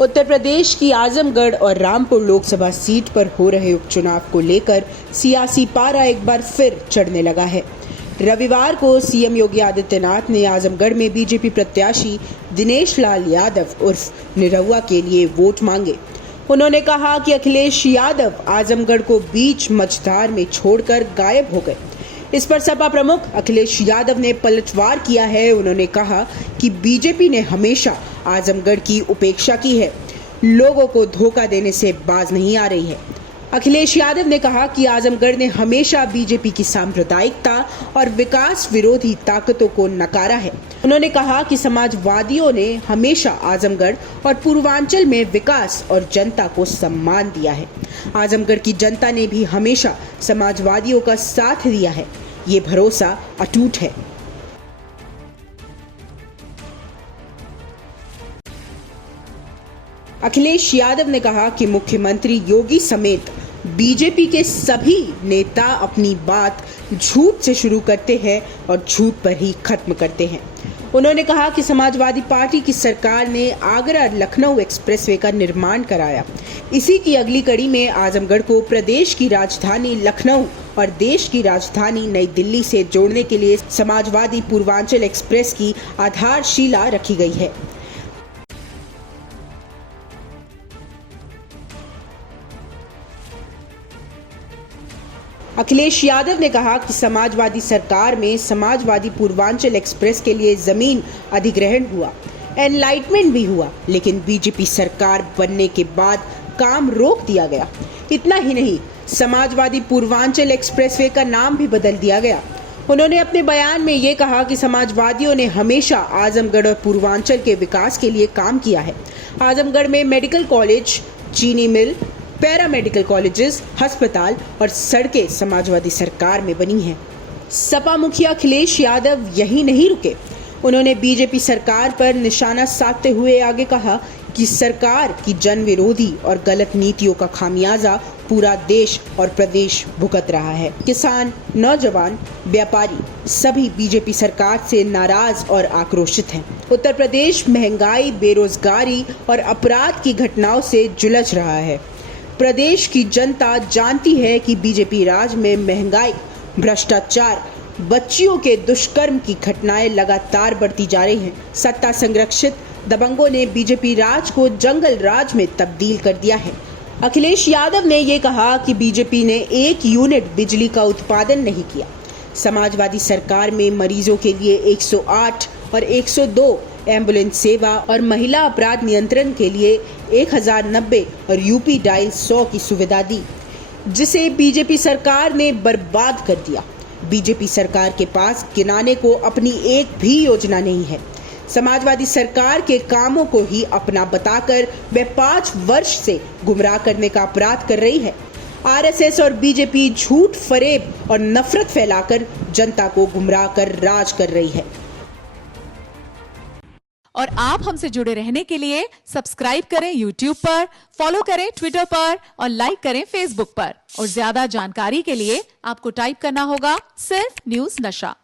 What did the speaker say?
उत्तर प्रदेश की आजमगढ़ और रामपुर लोकसभा सीट पर हो रहे उपचुनाव को लेकर सियासी पारा एक बार फिर चढ़ने लगा है। रविवार को सीएम योगी आदित्यनाथ ने आजमगढ़ में बीजेपी प्रत्याशी दिनेश लाल यादव उर्फ निरहुआ के लिए वोट मांगे। उन्होंने कहा कि अखिलेश यादव आजमगढ़ को बीच मझधार में छोड़कर गायब हो गए। इस पर सपा प्रमुख अखिलेश यादव ने पलटवार किया है। उन्होंने कहा कि बीजेपी ने हमेशा आजमगढ़ की उपेक्षा की है, लोगों को धोखा देने से बाज नहीं आ रही है। अखिलेश यादव ने कहा कि आजमगढ़ ने हमेशा बीजेपी की सांप्रदायिकता और विकास विरोधी ताकतों को नकारा है। उन्होंने कहा कि समाजवादियों ने हमेशा आजमगढ़ और पूर्वांचल में विकास और जनता को सम्मान दिया है। आजमगढ़ की जनता ने भी हमेशा समाजवादियों का साथ दिया है, ये भरोसा अटूट है। अखिलेश यादव ने कहा कि मुख्यमंत्री योगी समेत बीजेपी के सभी नेता अपनी बात झूठ से शुरू करते हैं और झूठ पर ही खत्म करते हैं। उन्होंने कहा कि समाजवादी पार्टी की सरकार ने आगरा लखनऊ एक्सप्रेसवे का निर्माण कराया। इसी की अगली कड़ी में आजमगढ़ को प्रदेश की राजधानी लखनऊ और देश की राजधानी नई दिल्ली से जोड़ने के लिए समाजवादी पूर्वांचल एक्सप्रेस की आधारशिला रखी गई है। अखिलेश यादव ने कहा कि समाजवादी सरकार में समाजवादी पूर्वांचल एक्सप्रेस के लिए जमीन अधिग्रहण हुआ, एनलाइटमेंट भी हुआ, लेकिन बीजेपी सरकार बनने के बाद काम रोक दिया गया। इतना ही नहीं, समाजवादी पूर्वांचल एक्सप्रेसवे का नाम भी बदल दिया गया। उन्होंने अपने बयान में ये कहा कि समाजवादियों ने हमेशा आजमगढ़ और पूर्वांचल के विकास के लिए काम किया है। आजमगढ़ में मेडिकल कॉलेज, चीनी मिल, पैरामेडिकल कॉलेजेस, अस्पताल और सड़कें समाजवादी सरकार में बनी हैं। सपा मुखिया अखिलेश यादव यही नहीं रुके। उन्होंने बीजेपी सरकार पर निशाना साधते हुए आगे कहा कि सरकार की जन विरोधी और गलत नीतियों का खामियाजा पूरा देश और प्रदेश भुगत रहा है। किसान, नौजवान, व्यापारी सभी बीजेपी सरकार से नाराज और आक्रोशित हैं। उत्तर प्रदेश महंगाई, बेरोजगारी और अपराध की घटनाओं से जुलझ रहा है। प्रदेश की जनता जानती है कि बीजेपी राज में महंगाई, भ्रष्टाचार, बच्चियों के दुष्कर्म की घटनाएं लगातार बढ़ती जा रही हैं। सत्ता संरक्षित दबंगों ने बीजेपी राज को जंगल राज में तब्दील कर दिया है। अखिलेश यादव ने ये कहा कि बीजेपी ने 1 यूनिट बिजली का उत्पादन नहीं किया। समाजवादी सरकार में मरीजों के लिए 108 और 102 एम्बुलेंस सेवा और महिला अपराध नियंत्रण के लिए 1090 और यूपी डायल 100 की सुविधा दी, जिसे बीजेपी सरकार ने बर्बाद कर दिया। बीजेपी सरकार के पास गिनाने को अपनी एक भी योजना नहीं है। समाजवादी सरकार के कामों को ही अपना बताकर वह 5 वर्ष से गुमराह करने का अपराध कर रही है। आरएसएस और बीजेपी झूठ, फरेब और नफरत फैलाकर जनता को गुमराह कर राज कर रही है। और आप हमसे जुड़े रहने के लिए सब्सक्राइब करें YouTube पर, फॉलो करें Twitter पर और लाइक करें Facebook पर। और ज्यादा जानकारी के लिए आपको टाइप करना होगा सिर्फ न्यूज़ नशा।